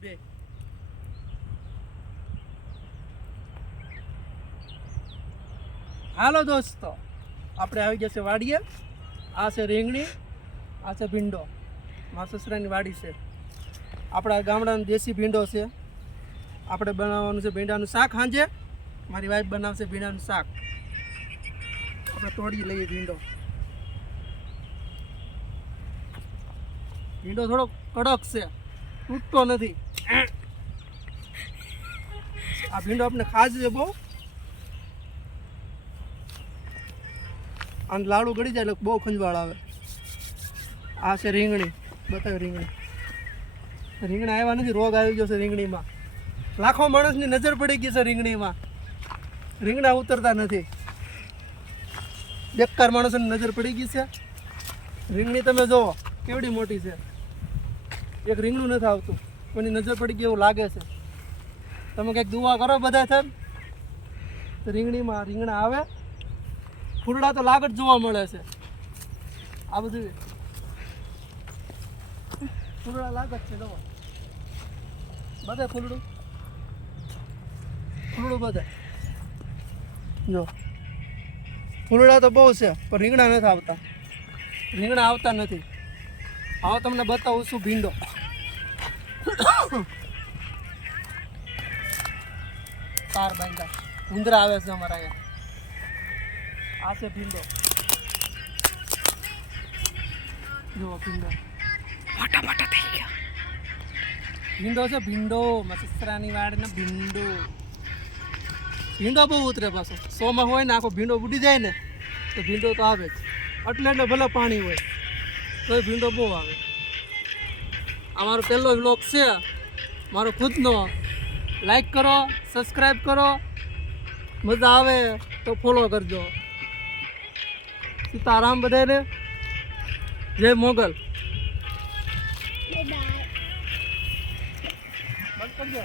બે. હાલો દોસ્તો, આપણે આવી ગયા છે વાડીએ. આ છે રીંગણી, આ છે ભીંડો. મારા સસરાની વાડી છે. આપણા ગામડાનો દેશી ભીંડો છે. આપણે બનાવવાનું છે ભીંડાનું શાક સાંજે મારી વાઈફ બનાવશે ભીંડાનું શાક. આપણે તોડી લઈએ ભીંડો. ભીંડો થોડો કડક છે. તૂટતો નથી. આ ભીંડો આપણે ખાસ છે બહુ. અને લાડુ ગળી જાય એટલે બહુ ખંજવાળ આવે. આ છે રીંગણી. બતાવ્યું રીંગણી. રીંગણા આવ્યા નથી, રોગ આવી ગયો છે રીંગણીમાં. લાખો માણસની નજર પડી ગઈ છે રીંગણીમાં. રીંગણા ઉતરતા નથી. બેકાર માણસોની નજર પડી ગઈ છે. રીંગણી તમે જુઓ, કેવડી મોટી છે. એક રીંગણું નથી આવતું. કોની નજર પડી ગઈ એવું લાગે છે. તમે કંઈક દુવા કરો બધા છે રીંગણીમાં રીંગણા આવે. ફૂલડા તો લાગત જોવા મળે છે. આ બધું ફૂલડા લાગત છે જુઓ બધે ફૂલડું. ફૂલડું બધે. જો. ફૂલડા તો બહુ છે, પણ રીંગણા નથી આવતા. રીંગણા આવતા નથી. આવો તમને બતાવું છું ભીંડો. તાર બાંધા. ઉંદરા આવે છે અમારા અહીંયા. આ છે ભીંડો. જુઓ ભીંડો. મોટા મોટા થઈ ગયા. ભીંડો છે ભીંડો મસિસ્તરાની વાડ ને ભીંડો. ભીંડો બહુ ઉતરે પાછો. સોમાં હોય ને આખો ભીંડો ઉડી જાય ને તો ભીંડો તો આવે જ. એટલે એટલે ભલે પાણી હોય તોય ભીંડો બહુ આવે. અમારો મારો પહેલો બ્લોક છે. મારો ખુદનો લાઈક કરો સબસ્ક્રાઈબ કરો. મજા આવે તો ફોલો કરજો. સીતારામ બધાને જય મોગલ. બંધ કરજો.